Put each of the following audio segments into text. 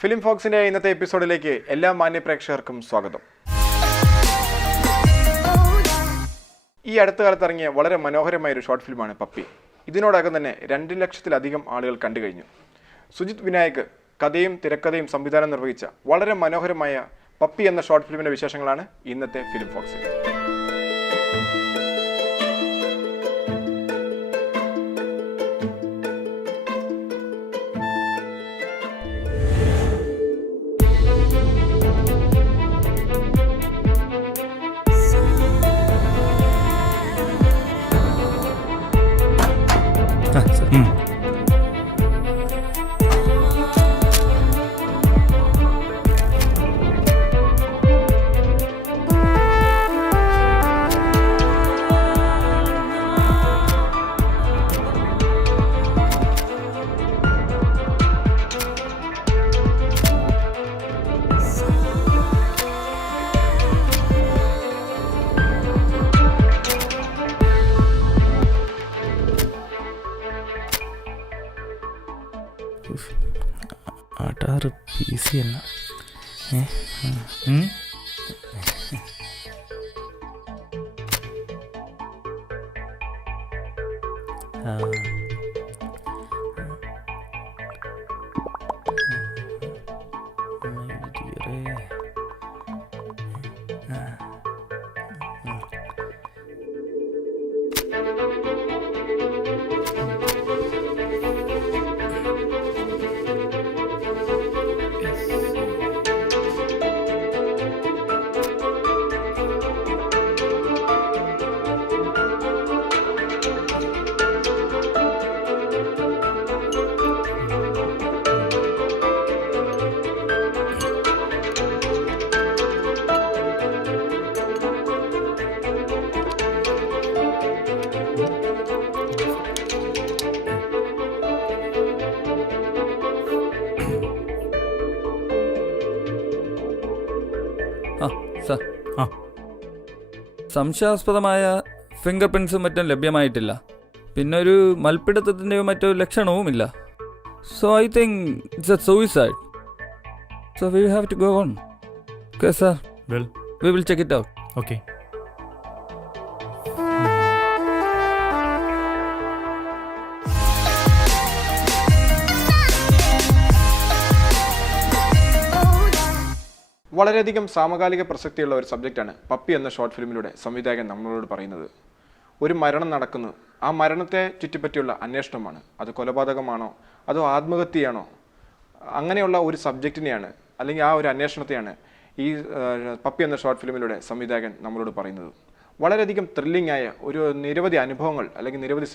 Film ഫോക്സിന്റെ ഇന്നത്തെ എപ്പിസോഡിലേക്ക് എല്ലാ മാന്യ പ്രേക്ഷകർക്കും സ്വാഗതം. ഈ അടുത്ത കാലത്ത് ഇറങ്ങിയ വളരെ മനോഹരമായ ഒരു ഷോർട്ട് ഫിലിമാണ് പപ്പി. ഇതിനോടകം തന്നെ രണ്ട് ലക്ഷത്തിലധികം ആളുകൾ കണ്ടു കഴിഞ്ഞു. സുജിത് വിനായക് കഥയും തിരക്കഥയും സംവിധാനം നിർവഹിച്ച വളരെ മനോഹരമായ പപ്പി എന്ന ഷോർട്ട് ഫിലിമിന്റെ വിശേഷങ്ങളാണ് ഇന്നത്തെ ഫിലിം ഫോക്സിൽ. ആട്ടാറ് പി സി അല്ല ആ. സംശയാസ്പദമായ ഫിംഗർ പ്രിൻസും മറ്റും ലഭ്യമായിട്ടില്ല. പിന്നെ ഒരു മൽപ്പിടുത്തത്തിന്റെയോ മറ്റോ ലക്ഷണവുമില്ല. So I think it's a suicide so we have to go on okay sir well we will check it out okay. വളരെയധികം സാമകാലിക പ്രസക്തിയുള്ള ഒരു സബ്ജക്റ്റാണ് പപ്പി എന്ന ഷോർട്ട് ഫിലിമിലൂടെ സംവിധായകൻ നമ്മളോട് പറയുന്നത്. ഒരു മരണം നടക്കുന്നു. ആ മരണത്തെ ചുറ്റിപ്പറ്റിയുള്ള അന്വേഷണമാണ്. അത് കൊലപാതകമാണോ? അതോ ആത്മഹത്യയാണോ? അങ്ങനെയുള്ള ഒരു സബ്ജക്റ്റിനെയാണ് അല്ലെങ്കിൽ ആ ഒരു അന്വേഷണത്തെയാണ് ഈ പപ്പി എന്ന ഷോർട്ട് ഫിലിമിലൂടെ സംവിധായകൻ നമ്മളോട് പറയുന്നത്. വളരെയധികം ത്രില്ലിംഗ് ആയ ഒരു നിരവധി അനുഭവങ്ങൾ അല്ലെങ്കിൽ നിരവധി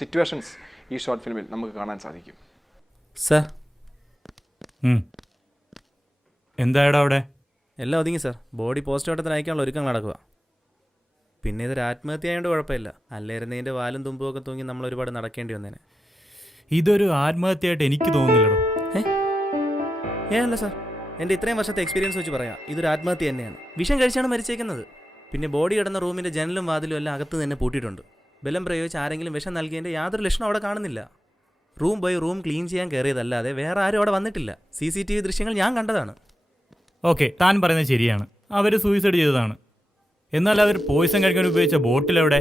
സിറ്റുവേഷൻസ് ഈ ഷോർട്ട് ഫിലിമിൽ നമുക്ക് കാണാൻ സാധിക്കും. സർ. എന്തായടാ അവിടെ? എല്ലാം ഒതുങ്ങി സാർ. ബോഡി പോസ്റ്റ്മോർട്ടത്തിന് അയക്കാനുള്ള ഒരുക്കങ്ങൾ നടക്കുക. പിന്നെ ഇതൊരു ആത്മഹത്യ ആയതുകൊണ്ട് കുഴപ്പമില്ല. അല്ലായിരുന്നതിന്റെ വാലും തുമ്പും ഒക്കെ തൂങ്ങി നമ്മൾ ഒരുപാട് നടക്കേണ്ടി വന്നേനെ. ഇതൊരു ആത്മഹത്യയായിട്ട് എനിക്ക് തോന്നുന്നില്ലടോ. ഏ ഏ അല്ല സാർ. എന്റെ ഇത്രയും വർഷത്തെ എക്സ്പീരിയൻസ് വെച്ച് പറയാം. ഇതൊരു ആത്മഹത്യ തന്നെയാണ്. വിഷം കഴിച്ചാണ് മരിച്ചേക്കുന്നത്. പിന്നെ ബോഡി കിടന്ന റൂമിന്റെ ജനലും വാതിലും എല്ലാം അകത്ത് തന്നെ പൂട്ടിയിട്ടുണ്ട്. ബലം പ്രയോഗിച്ച് ആരെങ്കിലും വിഷം നൽകിയതിന്റെ യാതൊരു ലക്ഷണം അവിടെ കാണുന്നില്ല. റൂം പോയി റൂം ക്ലീൻ ചെയ്യാൻ കയറിയതല്ലാതെ വേറെ ആരും അവിടെ വന്നിട്ടില്ല. സി സി ടി വി ദൃശ്യങ്ങൾ ഞാൻ കണ്ടതാണ്. ഓക്കെ താൻ പറയുന്നത് ശരിയാണ്. അവർ സൂയിസൈഡ് ചെയ്തതാണ്. എന്നാൽ അവർ പോയിസൺ കഴിക്കാൻ ഉപയോഗിച്ച ബോട്ടിൽ എവിടെ?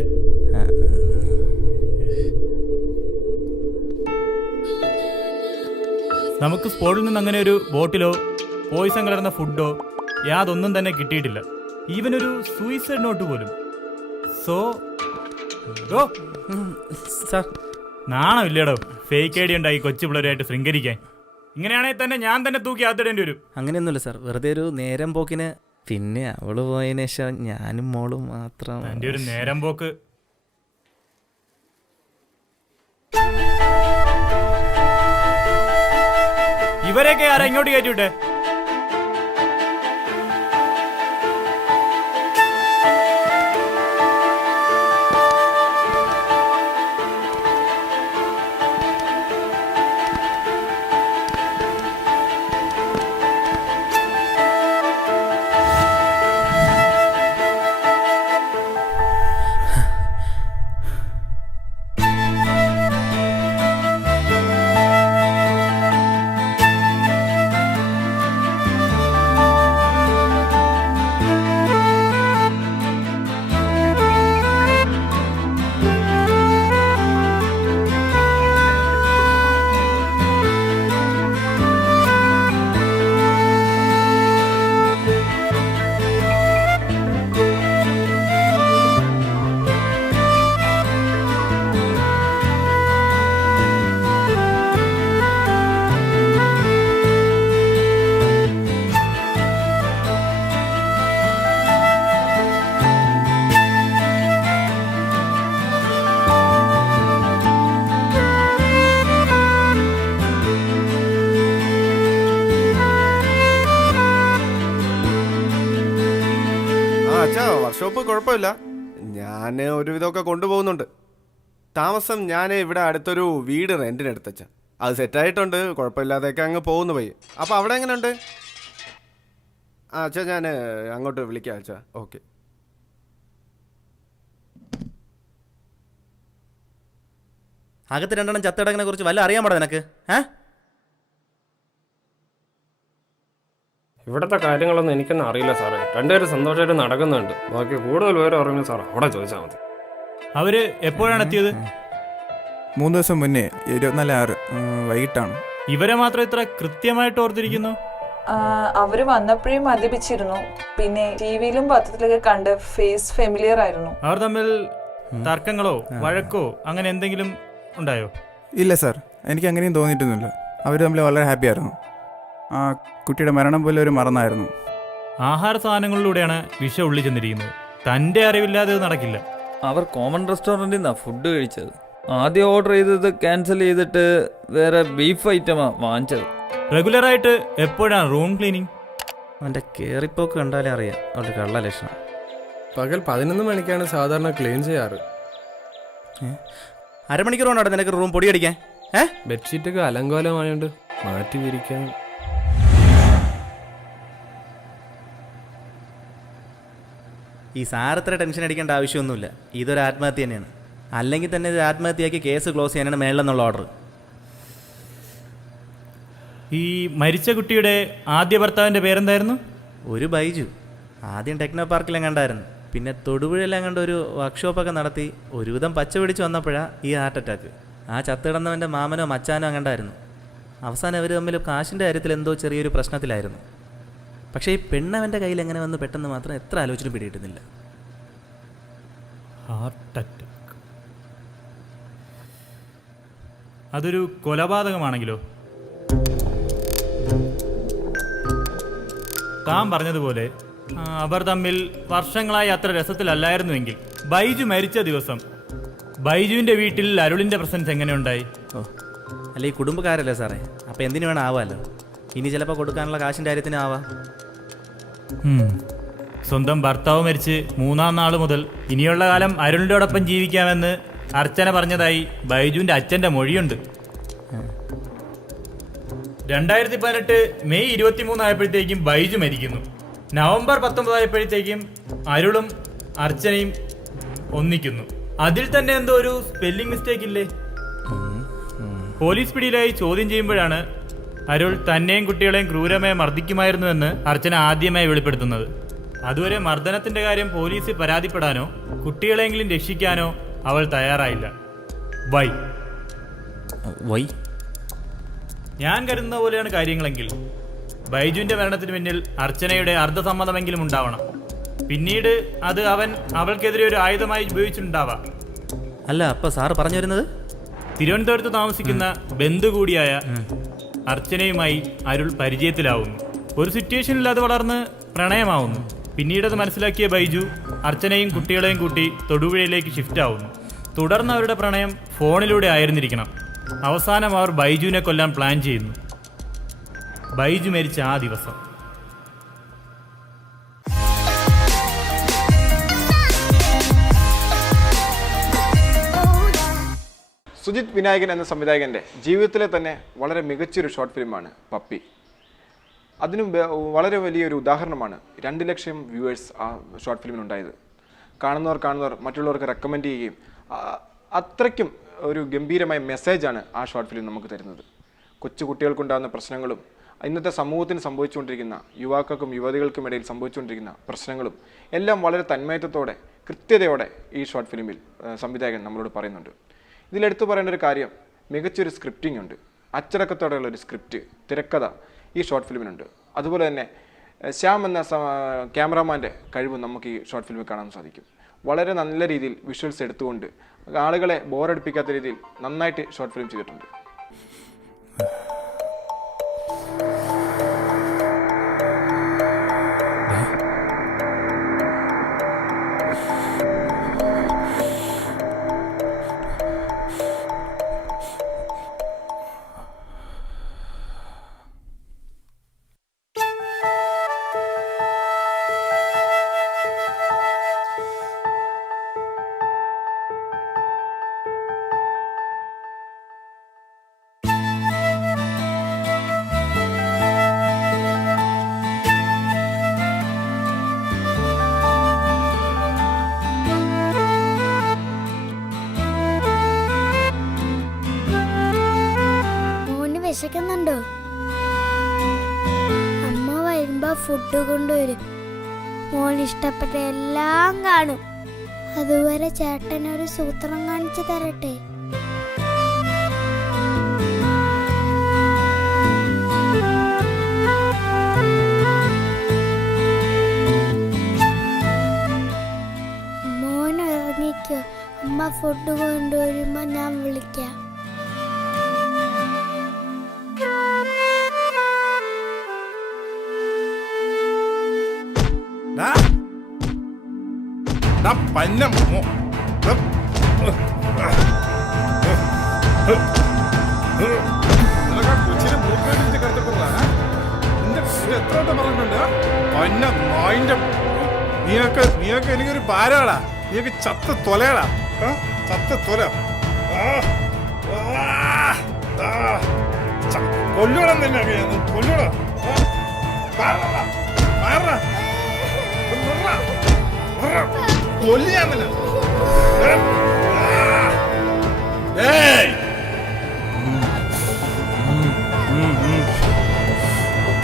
നമുക്ക് സ്പോട്ടിൽ നിന്ന് അങ്ങനെ ഒരു ബോട്ടിലോ പോയിസൺ കലർന്ന ഫുഡോ യാതൊന്നും തന്നെ കിട്ടിയിട്ടില്ല. ഈവൻ ഒരു സൂയിസൈഡ് നോട്ട് പോലും. സോ നാണമില്ലേടോ? ഫേക്ക് ഐഡി ഉണ്ടായി കൊച്ചു പിള്ളേരായിട്ട് ശൃംഗരിക്കാൻ. ഇങ്ങനെയാണെങ്കിൽ തന്നെ ഞാൻ തന്നെ തൂക്കി അകത്തിടേണ്ടി വരും. അങ്ങനെയൊന്നുമില്ല സാർ. വെറുതെ ഒരു നേരം പോക്കിന് പിന്നെ അവൾ പോയതിനു ശേഷം ഞാനും മോളും മാത്രം. എന്റെ ഒരു നേരം പോക്ക്. ഇവരെയൊക്കെ ആരാ ഇങ്ങോട്ട് കയറ്റി വിട്ടെ സെറ്റപ്പ് കുഴപ്പമില്ല. ഞാൻ ഒരുവിധമൊക്കെ കൊണ്ടുപോകുന്നുണ്ട്. താമസം ഞാൻ ഇവിടെ അടുത്തൊരു വീട് റെന്റിന് എടുത്തച്ച അത് സെറ്റായിട്ടുണ്ട്. കുഴപ്പമില്ലാതെയൊക്കെ അങ്ങ് പോകുന്നു പോയി അപ്പോൾ അവിടെ എങ്ങനെയുണ്ട്? ആ അച്ഛാ ഞാൻ അങ്ങോട്ട് വിളിക്കാം അച്ഛാ. ഓക്കെ. അകത്ത് രണ്ടെണ്ണം ചത്തടങ്ങിനെ കുറിച്ച് വല്ല അറിയാൻ പാടാ നിനക്ക്? ഏ? ഇവിടുത്തെ കാര്യങ്ങളൊന്നും എനിക്കൊന്നും അറിയില്ല സാറേ. രണ്ടുപേരും സന്തോഷമായിട്ട് നടക്കുന്നുണ്ട്. ബാക്കി കൂടുതൽ പേരും അറിയുന്നത് സാർ അവിടെ ചോദിച്ചാൽ മതി. അവർ എപ്പോഴാണ് എത്തിയത്? മൂന്ന് ദിവസം മുന്നേ ഇരുപത്തിനാല് ആറ് ഉം, വൈകിട്ടാണ്. ഇവരെ മാത്രം ഇത്ര കൃത്യമായിട്ട് ഓർത്തിരിക്കുന്നു? ആ, അവർ വന്നപ്പോഴേ മദ്യപിച്ചിരുന്നു. പിന്നെ ടി വിയിലും പത്രത്തിലൊക്കെ കണ്ട് ഫേസ് ഫെമിലിയർ ആയിരുന്നു. അവർ തമ്മിൽ തർക്കങ്ങളോ വഴക്കോ അങ്ങനെ എന്തെങ്കിലും ഉണ്ടായോ? ഇല്ല സാർ എനിക്ക് അങ്ങനെയും തോന്നിയിട്ടൊന്നുമില്ല. അവർ തമ്മിൽ വളരെ ഹാപ്പി ആയിരുന്നു. ആ കുട്ടിയുടെ മരണം പോലെ ഒരു മറന്നായിരുന്നു. ആഹാര സാധനങ്ങളിലൂടെയാണ് വിഷ ഉള്ളിൽ ചെന്നിരിക്കുന്നത്. തന്റെ അറിവില്ലാതെ ഇത് നടക്കില്ല. അവർ കോമൺ റെസ്റ്റോറന്റിൽ നിന്നാണ് ഫുഡ് കഴിച്ചത്. ആദ്യം ഓർഡർ ചെയ്തത് ക്യാൻസൽ ചെയ്തിട്ട് വേറെ ബീഫ് ഐറ്റമാണ് വാങ്ങിച്ചത്. റെഗുലറായിട്ട് എപ്പോഴാണ് റൂം ക്ലീനിങ് അവന്റെ കയറിപ്പോക്ക് കണ്ടാലേ അറിയാം. അവന്റെ കള്ള ലക്ഷണം. പകൽ പതിനൊന്ന് മണിക്കാണ് സാധാരണ ക്ലീൻ ചെയ്യാറ്. അരമണിക്കൂർ കൊണ്ടാണ് നിനക്ക് റൂം പൊടിയടിക്കാൻ? ഏ? ബെഡ്ഷീറ്റൊക്കെ അലങ്കോലമായോണ്ട് മാറ്റി വിരിക്കാൻ ഈ സാറത്ര ടെൻഷൻ അടിക്കേണ്ട ആവശ്യമൊന്നുമില്ല. ഇതൊരു ആത്മഹത്യ തന്നെയാണ്. അല്ലെങ്കിൽ തന്നെ ഇത് ആത്മഹത്യയാക്കി കേസ് ക്ലോസ് ചെയ്യാനാണ് മേളിലെന്നുള്ള ഓർഡർ ഈ മരിച്ച കുട്ടിയുടെ ആദ്യ ഭർത്താവിന്റെ പേരെന്തായിരുന്നു? ഒരു ബൈജു. ആദ്യം ടെക്നോ പാർക്കിലും കണ്ടായിരുന്നു. പിന്നെ തൊടുപുഴയിലും കണ്ട ഒരു വർക്ക്ഷോപ്പൊക്കെ നടത്തി. ഒരുവിധം പച്ച പിടിച്ച് വന്നപ്പോഴാണ് ഈ ഹാർട്ട് അറ്റാക്ക് ആ ചത്തിടന്നവന്റെ മാമനോ മച്ചാനോ കണ്ടായിരുന്നു. അവസാനം അവർ തമ്മിൽ കാശിന്റെ കാര്യത്തിൽ എന്തോ ചെറിയൊരു പ്രശ്നത്തിലായിരുന്നു. പക്ഷേ ഈ പെണ്ണവന്റെ കയ്യിൽ എങ്ങനെ വന്ന് പെട്ടെന്ന് മാത്രം എത്ര ആലോചന പിടികിട്ടുന്നില്ല. ഹാർട്ട് അറ്റാക്ക് അതൊരു കൊലപാതകമാണെങ്കിലോ? താൻ പറഞ്ഞതുപോലെ അവർ തമ്മിൽ വർഷങ്ങളായി അത്ര രസത്തിലല്ലായിരുന്നുവെങ്കിൽ ബൈജു മരിച്ച ദിവസം ബൈജുവിന്റെ വീട്ടിൽ അരുളിന്റെ പ്രസൻസ് എങ്ങനെയുണ്ടായി ഓ അല്ല ഈ കുടുംബക്കാരല്ലേ സാറേ? അപ്പോൾ എന്തിനു വേണം ആവാമല്ലോ ഇനി ചിലപ്പോൾ കൊടുക്കാനുള്ള കാശിന്റെ കാര്യത്തിനാവാം. സ്വന്തം ഭർത്താവ് മരിച്ച് മൂന്നാം നാൾ മുതൽ ഇനിയുള്ള കാലം അരുണിനോടൊപ്പം ജീവിക്കാമെന്ന് അർച്ചന പറഞ്ഞതായി ബൈജുവിന്റെ അച്ഛന്റെ മൊഴിയുണ്ട്. രണ്ടായിരത്തി പതിനെട്ട് മെയ് ഇരുപത്തി മൂന്നായപ്പോഴത്തേക്കും ബൈജു മരിക്കുന്നു. നവംബർ പത്തൊമ്പതായപ്പോഴത്തേക്കും അരുളും അർച്ചനയും ഒന്നിക്കുന്നു. അതിൽ തന്നെ എന്തോ ഒരു സ്പെല്ലിംഗ് മിസ്റ്റേക്ക് ഇല്ലേ? പോലീസ് പിടിയിലായി ചോദ്യം ചെയ്യുമ്പോഴാണ് അരുൾ തന്നെയും കുട്ടികളെയും ക്രൂരമായി മർദ്ദിക്കുമായിരുന്നുവെന്ന് അർച്ചന ആദ്യമായി വെളിപ്പെടുത്തുന്നത്. അതുവരെ മർദ്ദനത്തിന്റെ കാര്യം പോലീസ് പരാതിപ്പെടാനോ കുട്ടികളെങ്കിലും രക്ഷിക്കാനോ അവൾ തയ്യാറായില്ല. വൈ. വൈ. ഞാൻ കരുതുന്ന പോലെയാണ് കാര്യങ്ങളെങ്കിൽ. ബൈജുവിന്റെ മരണത്തിന് പിന്നിൽ അർച്ചനയുടെ അർദ്ധസമ്മതമെങ്കിലും ഉണ്ടാവണം. പിന്നീട് അത് അവൻ അവൾക്കെതിരെ ഒരു ആയുധമായി ഉപയോഗിച്ചിട്ടുണ്ടാവാം. അല്ല അപ്പൊ സാറ് പറഞ്ഞു വരുന്നത്? തിരുവനന്തപുരത്ത് താമസിക്കുന്ന ബന്ധു കൂടിയായ അർച്ചനയുമായി അരുൾ പരിചയത്തിലാവുന്നു. ഒരു സിറ്റുവേഷനിൽ അത് വളർന്ന് പ്രണയമാവുന്നു. പിന്നീട് അത് മനസ്സിലാക്കിയ ബൈജു അർച്ചനയും കുട്ടികളെയും കൂട്ടി തൊടുപുഴയിലേക്ക് ഷിഫ്റ്റ് ആവുന്നു. തുടർന്ന് അവരുടെ പ്രണയം ഫോണിലൂടെ ആയിരുന്നിരിക്കണം. അവസാനം അവർ ബൈജുവിനെ കൊല്ലാൻ പ്ലാൻ ചെയ്യുന്നു. ബൈജു മരിച്ച ആ ദിവസം. സുജിത് വിനായകൻ എന്ന സംവിധായകന്റെ ജീവിതത്തിലെ തന്നെ വളരെ മികച്ചൊരു ഷോർട്ട് ഫിലിമാണ് പപ്പി. അതിനും വളരെ വലിയൊരു ഉദാഹരണമാണ് രണ്ട് ലക്ഷം വ്യൂവേഴ്സ് ആ ഷോർട്ട് ഫിലിമിനുണ്ടായത്. കാണുന്നവർ കാണുന്നവർ മറ്റുള്ളവർക്ക് റെക്കമെൻഡ് ചെയ്യുകയും അത്രയ്ക്കും ഒരു ഗംഭീരമായ മെസ്സേജാണ് ആ ഷോർട്ട് ഫിലിം നമുക്ക് തരുന്നത്. കൊച്ചു കുട്ടികൾക്കുണ്ടാകുന്ന പ്രശ്നങ്ങളും ഇന്നത്തെ സമൂഹത്തിന് സംഭവിച്ചുകൊണ്ടിരിക്കുന്ന യുവാക്കൾക്കും യുവതികൾക്കും ഇടയിൽ സംഭവിച്ചുകൊണ്ടിരിക്കുന്ന പ്രശ്നങ്ങളും എല്ലാം വളരെ തന്മയത്വത്തോടെ കൃത്യതയോടെ ഈ ഷോർട്ട് ഫിലിമിൽ സംവിധായകൻ നമ്മളോട് പറയുന്നുണ്ട്. ഇതിലെടുത്തു പറയേണ്ട ഒരു കാര്യം മികച്ചൊരു സ്ക്രിപ്റ്റിംഗ് ഉണ്ട്. അച്ചടക്കത്തോടെയുള്ള ഒരു സ്ക്രിപ്റ്റ് തിരക്കഥ ഈ ഷോർട്ട് ഫിലിമിനുണ്ട് അതുപോലെ തന്നെ ശ്യാം എന്ന ക്യാമറാമാന്റെ കഴിവ് നമുക്ക് ഈ ഷോർട്ട് ഫിലിമിൽ കാണാൻ സാധിക്കും. വളരെ നല്ല രീതിയിൽ വിഷ്വൽസ് എടുത്തുകൊണ്ട് ആളുകളെ ബോറടിപ്പിക്കാത്ത രീതിയിൽ നന്നായിട്ട് ഷോർട്ട് ഫിലിം ചെയ്തിട്ടുണ്ട്. ഫുഡ് കൊണ്ടുവരും. മോൻ ഇഷ്ടപ്പെട്ട എല്ലാം കാണും. അതുവരെ ചേട്ടൻ ഒരു സൂത്രം കാണിച്ചു തരട്ടെ? മോൻ ഇറങ്ങിക്കോ അമ്മ ഫുഡ് കൊണ്ടുവരുമ്പോ ഞാൻ വിളിക്കാം. നീയൊക്കെ നീയൊക്കെ എനിക്കൊരു ഭാരമാടാ നീയൊക്കെ ചത്ത തൊലയാടാ? ചത്ത തൊല കൊല്ലണം തന്നെ കൊല്ലൂടാ കൊല്ലണം ആ, മാറടാ, മാറടാ. ഒന്ന് നിർറ, നിർറ. ഞാൻ നിന്നെ. ഏ, ആ. ഏയ്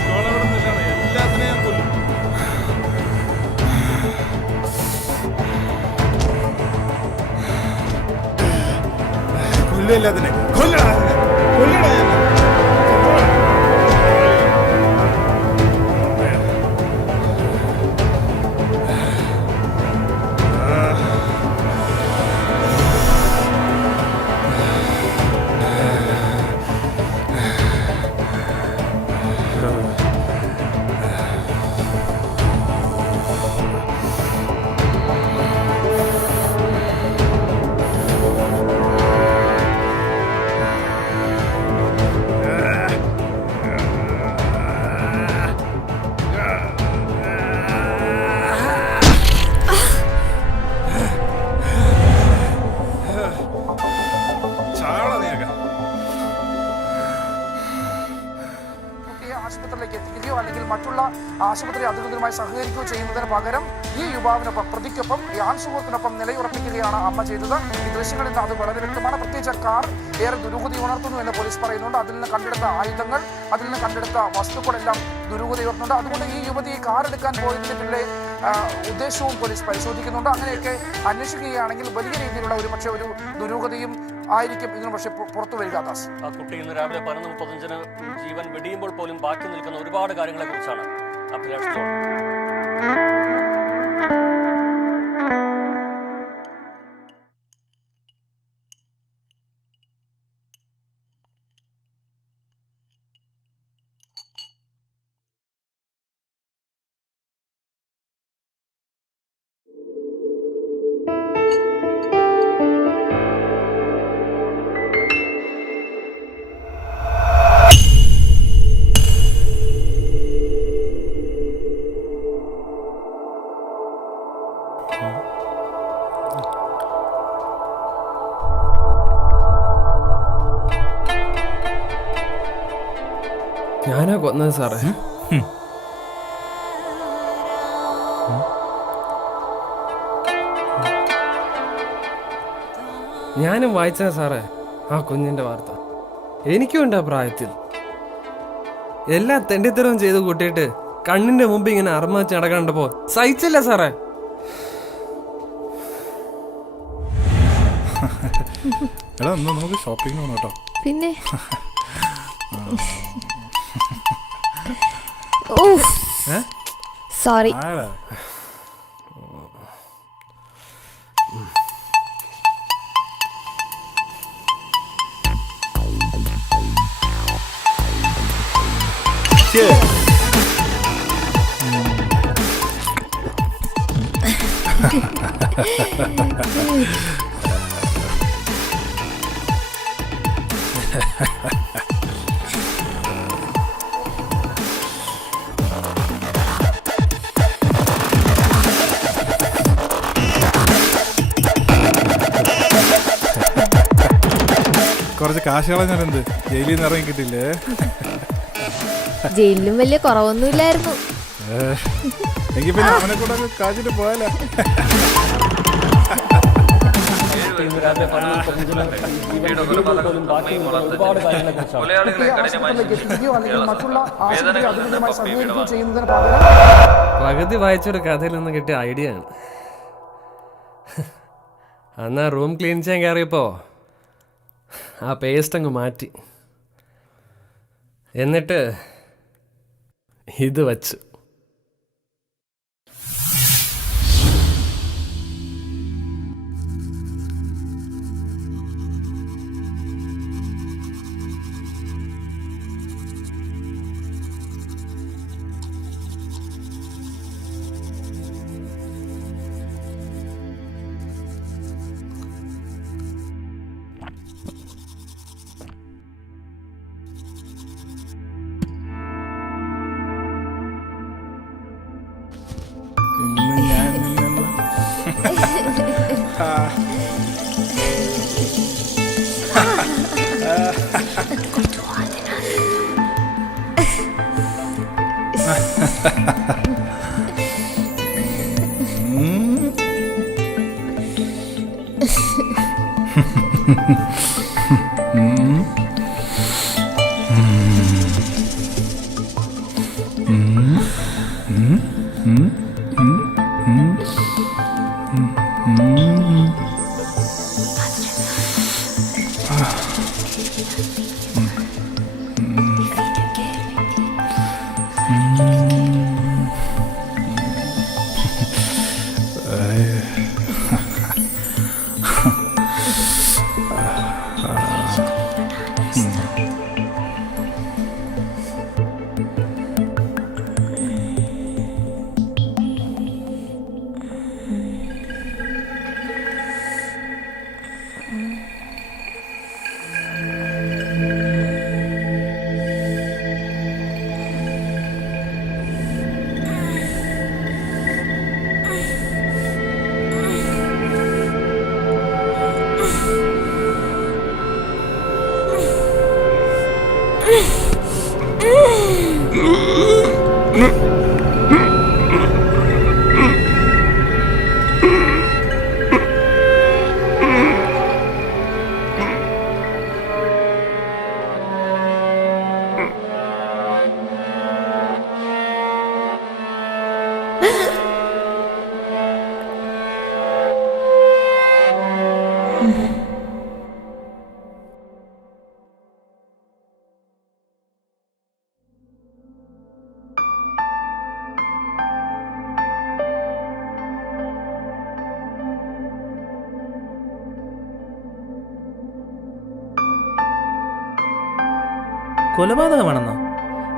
ഇവളവിടെ നിൽക്കണം. എല്ലാത്തിനെയും ഞാൻ കൊല്ലും കൊല്ലില്ല അതിനെ കൊല്ലടാ കൊല്ലടാ സഹകരിക്കുകയോ ചെയ്യുന്നതിന് പകരം ഈ യുവാവിനൊപ്പം പ്രതിക്കൊപ്പം ഈ ആൺസുഹൃത്തിനൊപ്പം നിലയുറപ്പിക്കുകയാണ് അമ്മ ചെയ്തത്. ഈ ദൃശ്യങ്ങളിൽ നിന്ന് അത് വളരെ വ്യക്തമാണ്. പ്രത്യേകിച്ച് കാർ ഏറെ ദുരൂഹത ഉണർത്തുന്നു എന്ന് പോലീസ് പറയുന്നുണ്ട്. അതിൽ നിന്ന് കണ്ടെടുത്ത ആയുധങ്ങൾ അതിൽ നിന്ന് കണ്ടെടുത്ത വസ്തുക്കളെല്ലാം ദുരൂഹത ഉയർത്തുന്നുണ്ട് അതുകൊണ്ട് ഈ യുവതി കാർ എടുക്കാൻ പിന്നിലെ ഉദ്ദേശവും പോലീസ് പരിശോധിക്കുന്നുണ്ട്. അങ്ങനെയൊക്കെ അന്വേഷിക്കുകയാണെങ്കിൽ വലിയ രീതിയിലുള്ള ഒരു പക്ഷേ ഒരു ദുരൂഹതയും ആയിരിക്കും ഇതിന് പക്ഷേ പുറത്തു വരിക ദാസ്. കുട്ടി ഇന്ന് രാവിലെ പതിനൊന്ന് മുപ്പത്തഞ്ചിന് ജീവൻ വെടിയുമ്പോൾ പോലും ബാക്കി നിൽക്കുന്ന ഒരുപാട് കാര്യങ്ങളെ കുറിച്ചാണ് അഭിലാഷ് ചോദ്യം ഞാനാ ഞാനും വായിച്ചേ സാറേ. ആ കുഞ്ഞിന്റെ വാർത്ത. എനിക്കും ഉണ്ട് ആ പ്രായത്തിൽ. എല്ലാ തെണ്ടിത്തരവും ചെയ്ത് കൂട്ടിയിട്ട് കണ്ണിന്റെ മുമ്പ് ഇങ്ങനെ അർമ്മച്ച് നടക്കണ്ടപ്പോ സഹിച്ചില്ല സാറേ. എടാ എന്നാ നമുക്ക് ഷോപ്പിംഗ് പോകണം കേട്ടോ പിന്നെ? സോറി ആടാ കുറച്ച് കാശ് കളഞ്ഞാലെന്ത് ജയിലിൽ നിന്ന് ഇറങ്ങി കിട്ടില്ലേ ജയിലിലും വലിയ കുറവൊന്നുമില്ലായിരുന്നു. എങ്കിൽ പിന്നെ അവനെ കൂടെ കാശിട്ട് പോയാലോ? നിൽക്കുന്ന ഒരുപാട് കാര്യങ്ങളെ കുറിച്ചാണ്. കുട്ടിയെ ആശുപത്രിയിലേക്ക് എത്തിക്കുകയോ അല്ലെങ്കിൽ മറ്റുള്ള ആശുപത്രി അധികൃതരുമായി സഹകരിക്കുകയോ ചെയ്യുന്നതിന് പകരം പകുതി വായിച്ചൊരു കഥയിൽ നിന്ന് കിട്ടിയ ഐഡിയ ആണ്. അന്ന് റൂം ക്ലീൻ ചെയ്യാൻ കയറിയപ്പോൾ ആ പേസ്റ്റ് അങ്ങ് മാറ്റി. എന്നിട്ട് ഇത് വച്ചു. കൊലപാതകമാണെന്നോ?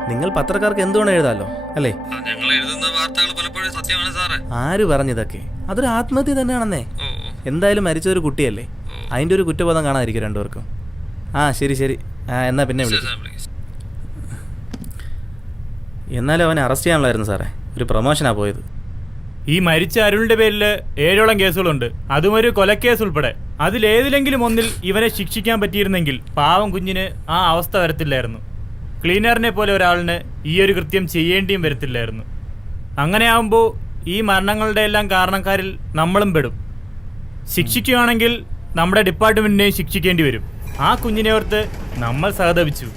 നിങ്ങൾ പത്രക്കാർക്ക് എന്തുകൊണ്ട് എഴുതാലോ? അല്ലേ? ഞങ്ങൾ എഴുതുന്ന വാർത്തകൾ പലപ്പോഴും സത്യമാണ് സാറേ. ആര് പറഞ്ഞതൊക്കെ? അതൊരു ആത്മഹത്യ തന്നെയാണെന്നേ. എന്തായാലും മരിച്ച ഒരു കുട്ടിയല്ലേ അതിന്റെ ഒരു കുറ്റബോധം കാണാതിരിക്കും രണ്ടുപേർക്കും. ആ ശരി ശരി. ആ എന്നാ പിന്നെ വിളിക്കാം. എന്നാലും അവനെ അറസ്റ്റ് ചെയ്യാനുള്ളായിരുന്നു സാറേ. ഒരു പ്രൊമോഷനാണ് പോയത്. ഈ മരിച്ച അരുണിന്റെ പേരിൽ ഏഴോളം കേസുകളുണ്ട്. അതും ഒരു കൊലക്കേസ് ഉൾപ്പെടെ. അതിലേതിലെങ്കിലും ഒന്നിൽ ഇവനെ ശിക്ഷിക്കാൻ പറ്റിയിരുന്നെങ്കിൽ പാവം കുഞ്ഞിന് ആ അവസ്ഥ വരത്തില്ലായിരുന്നു. ക്ലീനറിനെ പോലെ ഒരാളിന് ഈ ഒരു കൃത്യം ചെയ്യേണ്ടിയും വരത്തില്ലായിരുന്നു. അങ്ങനെയാവുമ്പോൾ ഈ മരണങ്ങളുടെ എല്ലാം കാരണക്കാരിൽ നമ്മളും പെടും. ശിക്ഷിക്കുകയാണെങ്കിൽ നമ്മുടെ ഡിപ്പാർട്ട്മെന്റിനെയും ശിക്ഷിക്കേണ്ടി വരും. ആ കുഞ്ഞിനെ ഓർത്ത് നമ്മൾ സഹതപിച്ചു.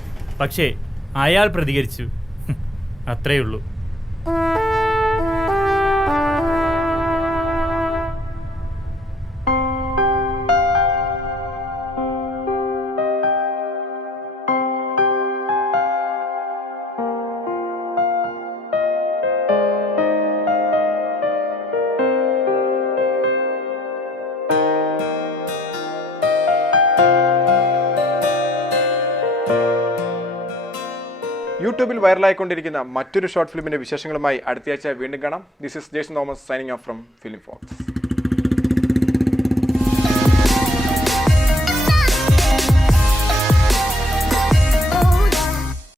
പക്ഷേ അയാൾ പ്രതികരിച്ചു. അത്രയേ ഉള്ളൂ. യൂട്യൂബിൽ വൈറലായിക്കൊണ്ടിരിക്കുന്ന മറ്റൊരു ഷോർട്ട് ഫിലിമിന്റെ വിശേഷങ്ങളുമായി അടുത്തയാഴ്ച വീണ്ടും കാണാം. This is Jason Thomas signing off from Film Fox